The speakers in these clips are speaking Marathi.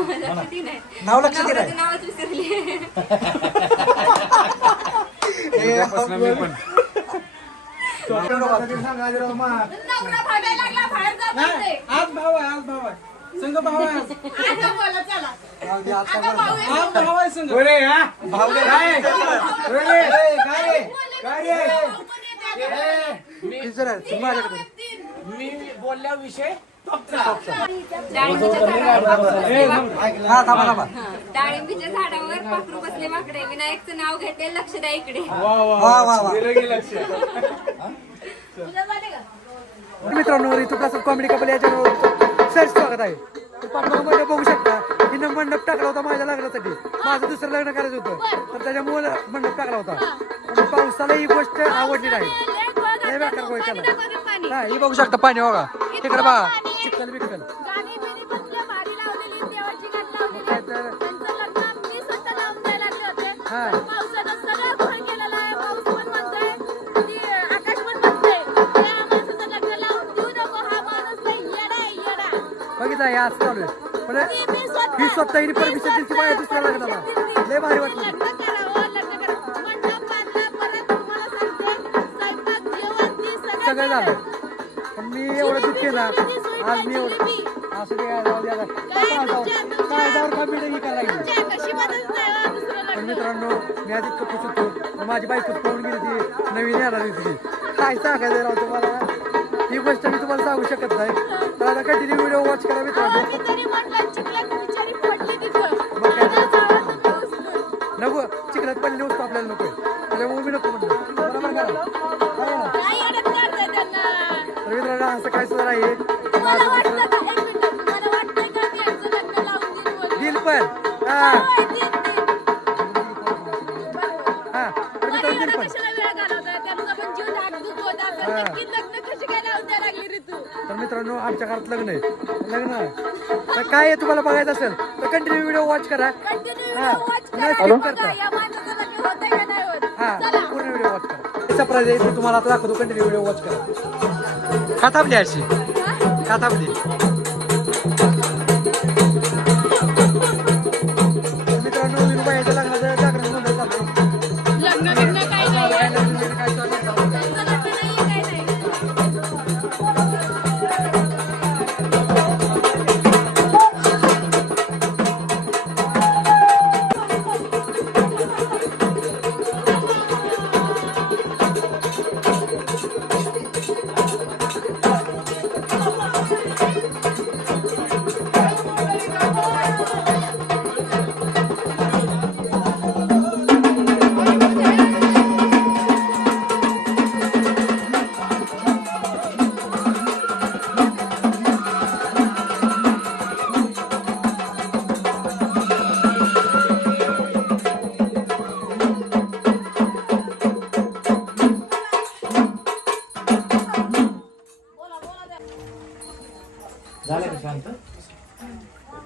लक्षात नाही नाव लक्षात येत नवऱ्याचं नावच विसरले मी पण नवरा भांडायला लागला बाहेर जा बोलते. आज भाव आहे आज भाव आहे संघ भाव आहे आज. आता बोला चला आता भाऊ आहे. आज भाव आहे संघ हा? काय? काय रे काय रे? भाऊ पण? तुम्ही माझ्याकडे मी बोलल्या विषय डाळिंबीच्या झाडावर पाखरू बसले विनायकचं नाव लक्ष द्या इकडे. मित्रांनो इथं प्रसाद कॉमेडी कपल या चॅनलवर सहज स्वागत आहे. तर पाठवा बघू शकता हिनं मंडप टाकला होता माझ्या लग्नासाठी. माझं दुसरं लग्न करायचं होतं. तर त्याच्यामुळे मंडप टाकला होता. पण पावसाला ही गोष्ट आवडली नाही. लय बेकार गोष्ट केला. हा ही बघू शकता पाणी बघा. तिकडे बघा गाणी लावलेली. काय तर. हा. या हा. बघितलं हे आज चालू आहे. पण ही स्वतः हिने परमिशन दिली माझ्या दुसऱ्या लग्नाला. लय भारी वाटलं. ती सगळं. झालं. पण मी एवढं दुःख केलं आज मी असं ते जाऊ द्या काळजावर कमी ही नाही हो, पण. मित्रांनो मी आधी खुश होतो. माझी बायको पळून गेली ती नवीन येणार होती काय सांगायचं राव तुम्हाला? ही गोष्ट मी तुम्हाला सांगू शकत नाही. तर आता कंटिन्यू व्हिडिओ वॉच करा मित्रांनो. नको चिखलात पडली वस्तू आपल्याला नको. त्याच्यामुळे मी नको म्हणतो बरोबर आहे? तर मित्रांनो असं काय सुद्धा नाही. घरात लग्न आहे. लग्न आहे. तर काय आहे तुम्हाला बघायचं असेल तर कंटिन्यू व्हिडिओ वॉच करा. हा. नाही, skip करता. हा. पूर्ण व्हिडिओ वॉच करा. सरप्राईज आहे ते तुम्हाला आता दाखवतो कंटिन्यू व्हिडिओ वॉच करा. का थांबली अशी? का थांबली?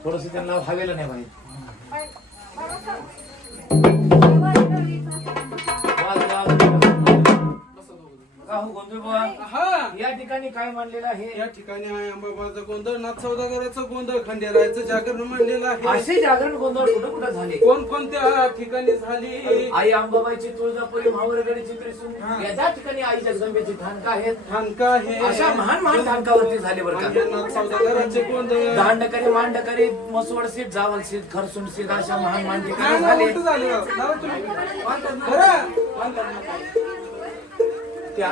थोडस त्यांना हवेला नाही माहीत का हो, गोंधळ? हा या ठिकाणी काय मानलेलं आहे? या ठिकाणी आहे अंबाबाचा गोंधळ नाथ सौदागराचा गोंधळ खंडेरायाचं जागरण मांडलेलं आहे. असे जागरण गोंधळ कुठं कुठं झाले? कोणकोणत्या ठिकाणी झाली? आई अंबाबाईची तुळजापुरी मावरगडीची त्रिसुंडी या ज्या ठिकाणी आई जगदंबेची ठाणका आहेत खानका आहे. अशा महान महान ठाणकावरती झाले बरं या का नाथ सौदागराचे गोंधळ. दांडकरी मांडकरी मसवड सीट जावल सीट खरसून सीट अशा महान महान नाही, ठिकाणी झाले. झालं. तुम्ही. बरं. त्या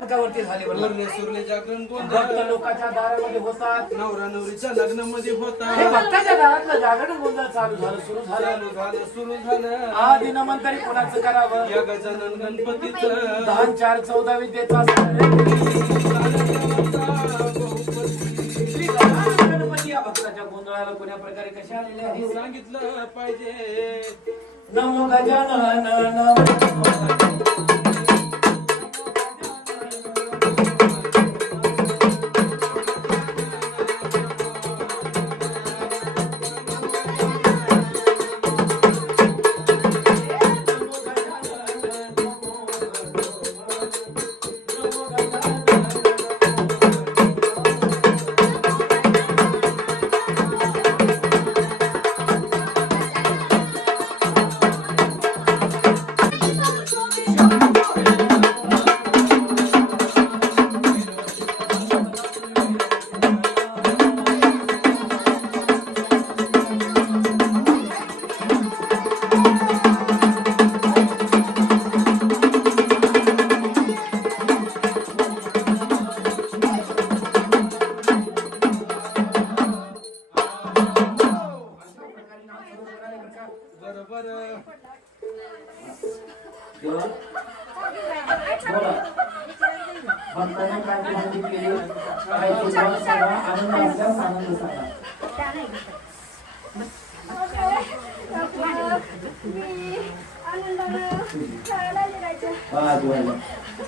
ठाणकावरती झाले बरं का? वरले सुरले जागरण भक्त गोंधळ लोकांच्या दारामध्ये होतात. नवरा नवरीच्या लग्नामध्ये होता हे भक्ताच्या दारातलं जागरण गोंधळ चालू झालं सुरू झालं. चालू झालं सुरू झालं. आधी नमन तरी कोणाचं करावं? या गजानन गणपतीचं. दहा चार चौदा विद्येचा गणपती या भक्ताच्या गोंधळाला कोण्या प्रकारे कशा आलेले आहे सांगितलं पाहिजे. नमो गजानन नमो.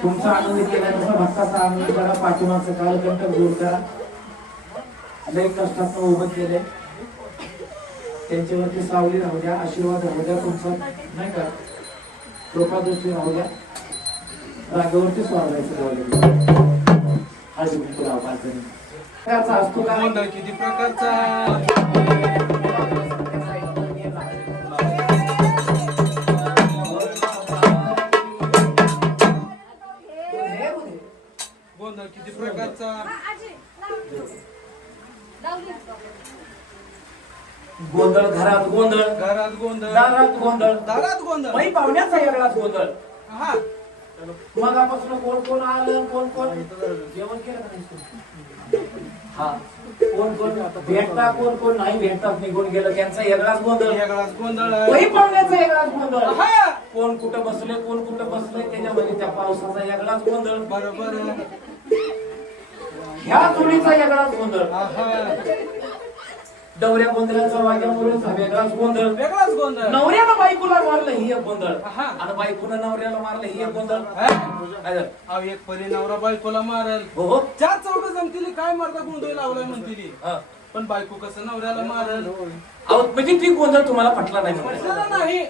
तुमचा आनंद केला तसा भक्ताचा आनंद करा पाठीमागचं कालकंटक दूर करा. लय कष्टात उभं केले त्यांच्यावरती सावली राहू द्या आशीर्वाद राहू द्या तुमचा नाही का? कृपा दृष्टी राहू द्या. रागावरती स्वारायचं राहू आज मी राव पाचजणी असतो का गोंधळ किती प्रकारचा गोंधळ घरात गोंधळ घरात गोंधळ. दारात गोंधळ. दारात गोंधळ. बाई पाहुण्याचा वेगळाच गोंधळ. हा. मगापासून कोण कोण आलं कोण कोण? जेवण केलं का नाही? हा. कोण कोण? भेटता कोण कोण? नाही भेटतात निघून गेलं. त्यांचा वेगळाच गोंधळ. वेगळाच गोंधळ. बाई पाहुण्याचा वेगळाच गोंधळ. हा. कोण कुठं बसले कोण कुठं बसले त्याच्यामध्ये त्या पावसाचा वेगळाच गोंधळ. बरोबर ह्या जोडीचा वेगळाच गोंधळ. डवऱ्या गोंधळाचा वाग्यामुळेचा वेगळाच गोंधळ. वेगळाच गोंधळ. नवऱ्यानं बायकोला मारलं ही एक गोंधळ. हा. आणि बायकोनं नवऱ्याला मारलं ही एक गोंधळ. हा? काय झालं? अहो एक परी नवरा बायकोला मारल. हो हो. चार चौघ जमतील काय मारता गोंधळ लावलाय म्हणतील हा. पण बायको कसं नवऱ्याला मारल? अहो, म्हणजे ती गोंधळ तुम्हाला पटला नाही नाही.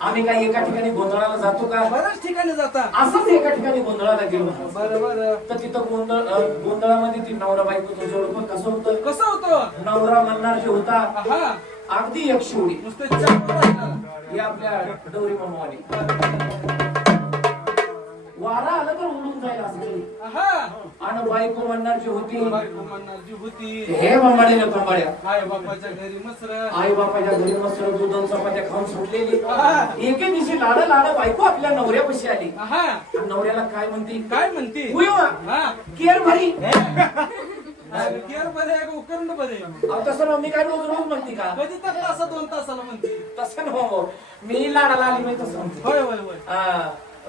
आम्ही काय एका ठिकाणी गोंधळाला जातो का? बऱ्याच ठिकाणी जाता. असंच एका ठिकाणी गोंधळाला गेलो बरोबर तर तिथं गोंधळ गोंधळामध्ये ती नवरा बायकोचं जोडपं कसं होतं? कसं होतं? नवरा म्हणणार जे होता हा अगदी वाजणार. ही आपल्या डवरी मामावाली वारा आलं तर उडून जाईल आणि बायको म्हणणार जी होती होती. हे बंबाडे कंबाड्या. आई बापाच्या घरी मसर. आई बापाच्या घरी मस्त दूध आणि चपात्या खाऊन सुटलेली. एके दिवशी लाड लाड बायको आपल्या नवऱ्यापाशी आली. नवऱ्याला काय म्हणती? काय म्हणती? हा. केअर भरी. अरे केअर बरे उकरंड तसं ना मी काय रोज रोज म्हणते का? कधी तर तासा दोन तासाला म्हणते. तसं हो मी लाडाला आली मी तसं होय होय होय.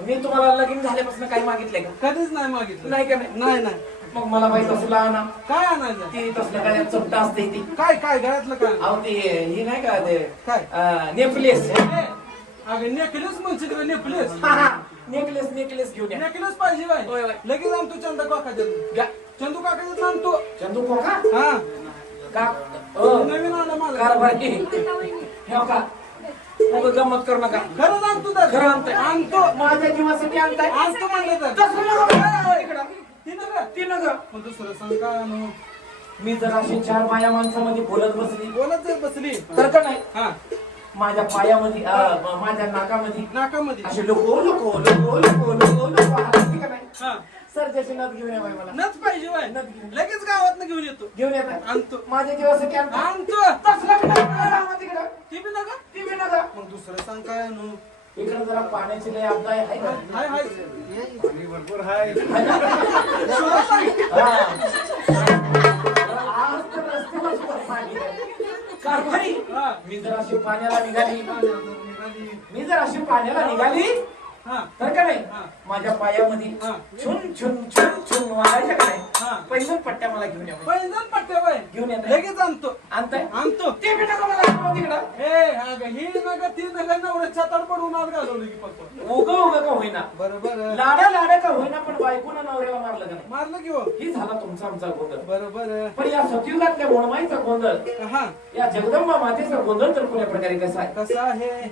मी तुम्हाला लगीन झाल्यापासून काही मागितलंय का? कधीच नाही मागितलं. नाही का? नाही नाही. नाही मग मला बाई तसलं आणा काय आणायचं? ती तसलं काय चपटा असते ती. काय काय घरातलं काय? अहो ती ही नाही का ते काय? नेकलेस. अगं नेकलेस म्हणशील का नेकलेस. नेकलेस नेकलेस घेऊन या. नेकलेस पाहिजे होय, बाय. लगेच आणतो चंदा काकाच्यात गा- चंदू काकाच्यात आणतो. चंदू कोका? हा. का? अ, नवीन आणला मला. कारभारी. हो का गंमत करू नका खरंच आणतो तर खरं आणतोय. आणतो माझ्या जीवासाठी आणताय आणतो म्हणलं तर तसं नका. इकडं. दुसरं सांग आणू मी जर अशी चार बाया माणसामध्ये बोलत बसली बोलत जर बसली तर का नाही हा माझ्या पायामध्ये अ, म- माझ्या नाकामध्ये नाकामध्ये असे लोको लोको लोको लोको लोको लोको हाताची का नाही हा सरच्याची नथ घेऊन या बाई मला. नच पाहिजे बाय नथ घेऊन. लगेच गावात घेऊन येतो. घेऊन येतात आणतो. माझ्या जीवासाठी आणता. आणतो. तसलं तिकडं. नका ती बी नका. मग दुसरं सांग काय आणू? इकडं जरा पाण्याची लय आपदा आहे हाय का? हाय हाय. भरपूर हाय. आज तर रस्त्याला सुद्धा पाणी आहे. कारभारी मी जर अशी पाण्याला निघाली. मी जर अशी पाण्याला निघाली. तर का नाही? हा. माझ्या पायामध्ये. छुन छुन छुन छुन वाढायच्या का नाही? हा. पैसे पट्ट्या मला घेऊन या पैंजण पट्ट्या बाय घेऊन येत लगेच आणतो. आणताय? आणतो. ते भेटा मला तिकडं. हे ही नका ती नका नवऱ्या छाताड पडून घालवली की फक्त. उग उग का होईना. बरोबर. लाडा लाडा का होईना पण बायकोनं नवऱ्याला मारलं का नाही? मारलं की हो. ही झाला तुमचा आमचा गोंधळ. बरोबर. पण या सतयुगातल्या मोणमाईचा गोंधळ हा. या जगदंबा मातेचा गोंधळ तर कोण्या प्रकारे कसा आहे? कसा आहे?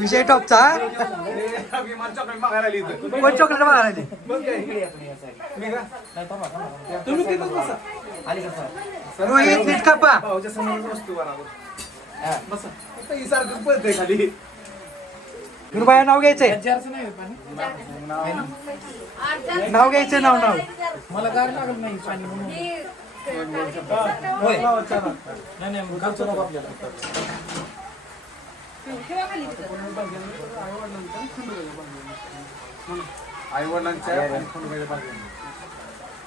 विषय टॉपचा? कोण चॉकलेट मागायला आली? तुम्ही तिथंच बसा. रोहित नीट कापा. भाऊच्या समोरच वस्तू बरोबर बसा. आता ही सारखंच पळते खाली. गुरुबाया नाव घ्यायचंय. विचारचं नाही पाणी? नाव घ्यायचं नाव नाव. मला आई वडिलांच्या आणि खंडोबाच्या बागेत.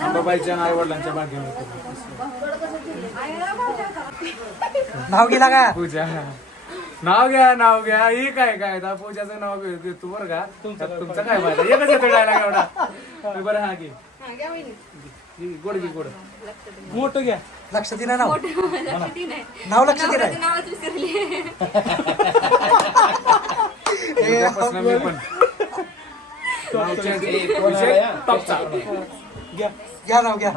अंबाबाईच्या आणि आई वडिलांच्या बागेवर नाव गेला का? पूजा. नाव घ्या नाव घ्या. ही काय काय? आता पूजाचं नाव घेतो बरं का. तुमचं काय माहिती? एकच येतो डायलॉग एवढा. बरं हा घे. गोड घे गोड. मोठं घ्या. लक्ष दिलं नाव. नाव लक्ष दिलं नावाच विसरले. मी पण. टॉपचा. घ्या. नाव घ्या.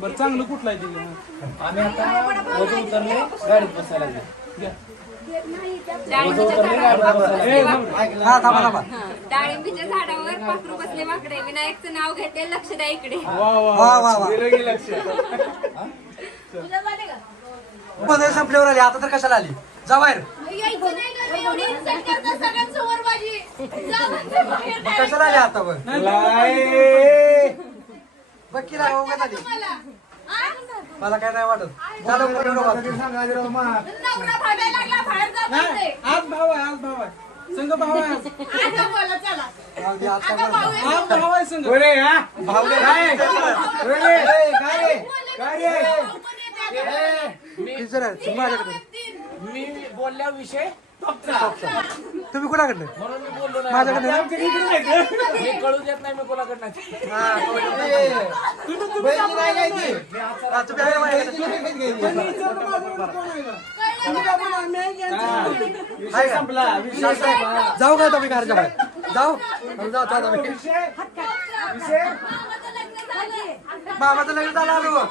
बरं चांगलं कुठलं आहे आम्ही आता वजन उतरले गाडीत बसायला. हा थांबा थांबा. डाळिंबीच्या झाडावर पाखरू बसले वाकडे विनायकचं नाव घेतले लक्ष द्या इकडे. वा वा वा. वा वा दिलं की लक्ष. तुझ्या झाले का? पंधरा संपल्यावर आली. आता तर कशाला आली? जा बाहेर. मग. कशाला आली आता बघ लाय. बघ की राव उगाच आली. मला. मला काय नाही वाटत. म्हणते. आज भाव आहे आज भाव आहे. संघ भाव आहे आज. आता बोला, चला. जाऊ दे, आता आता बरं. भाऊ आहे. आज भाव आहे संघ होय रे, हा? भाव रे, काय? होय रे, काय रे? काय रे? भाऊ पण येते आता. किती जण आहेत? तुम्ही माझ्याकडे तीन. मी बोलल्या विषय टॉपचा. तुम्ही कुणाकडे म्हणून मी बोललो नाही माझ्याकडे आमच्या इकडे नाही का? मी कळू देत नाही मी कोणाकडनं हा, तुम्ही आहे माझ्याकडे. विषय संपला विषय संपला जाऊ का तुम्ही घरच्या बाहेर? जाऊ? जाऊ विषय विषय लग्न झालं. मामाचं लग्न झालं आलो.